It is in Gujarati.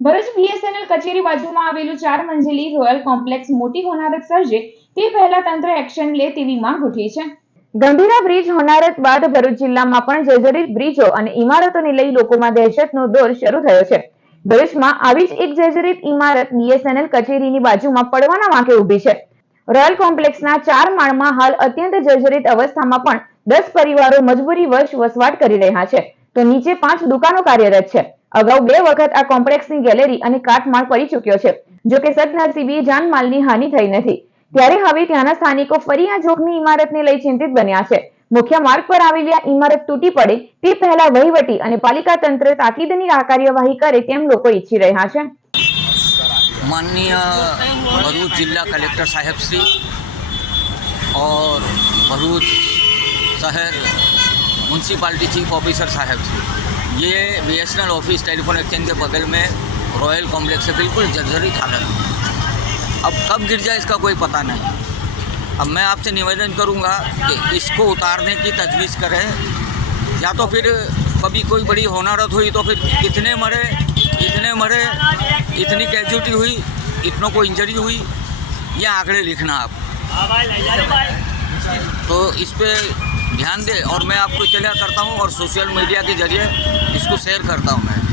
ભરૂચ બીએસએનએલ કચેરી બાજુમાં આવેલું ચાર મંજિલી રોયલ કોમ્પ્લેક્સ મોટી હોનારત સર્જે. તે પહેલા તંત્ર એક્શન લે તેવી માંગ ઉઠી છે. ગંભીરા બ્રિજ હોનારત બાદ ભરૂચ જિલ્લામાં પણ જર્જરિત બ્રિજો અને ઇમારતોને લઈ લોકોમાં દહેશતનો દોર શરૂ થયો છે. ભરૂચમાં આવી જ એક જર્જરિત ઇમારત બીએસએનએલ કચેરીની બાજુમાં પડવાના વાંકે ઊભી છે. રોયલ કોમ્પ્લેક્સના ચાર માળમાં હાલ અત્યંત જર્જરિત અવસ્થામાં પણ દસ પરિવારો મજબૂરી વર્ષ વસવાટ કરી રહ્યા છે. તો નીચે પાંચ દુકાનો કાર્યરત છે. અગાઉ બે વખત આ કોમ્પ્લેક્સની ગેલેરી અને કાટમાળ પડી ચૂક્યો છે જો કે સદનસીબે જાનમાલની હાનિ થઈ નથી ત્યારે હવે ત્યાંના સ્થાનિકો ફરી આ જોખમી ઇમારતને લઈ ચિંતિત બન્યા છે મુખ્ય માર્ગ પર આવેલી આ ઇમારત તૂટી પડે તે પહેલા વહીવટી અને પાલિકા તંત્ર તાકીદની આ કાર્યવાહી કરે તેમ લોકો ઈચ્છી રહ્યા છે माननीय भरूच जिला कलेक्टर साहब श्री और भरूच शहर म्यूनसिपालिटी चीफ ऑफिसर साहब श्री ये B S N L office telephone exchange के बगल में रॉयल कॉम्प्लेक्स है बिल्कुल जर्जरित हालत में। अब कब गिर जाए इसका कोई पता नहीं। अब मैं आपसे निवेदन करूँगा कि इसको उतारने की तजवीज़ करें। या तो फिर कभी कोई बड़ी होनारत हुई तो फिर कितने मरे कितने मरे, इतनी कैजुअलिटी हुई, इतनों को इंजरी हुई, ये आंकड़े लिखना आप। तो इस पे ध्यान दे और मैं आपको इतला करता हूँ और सोशल मीडिया के जरिए इसको शेयर करता हूँ मैं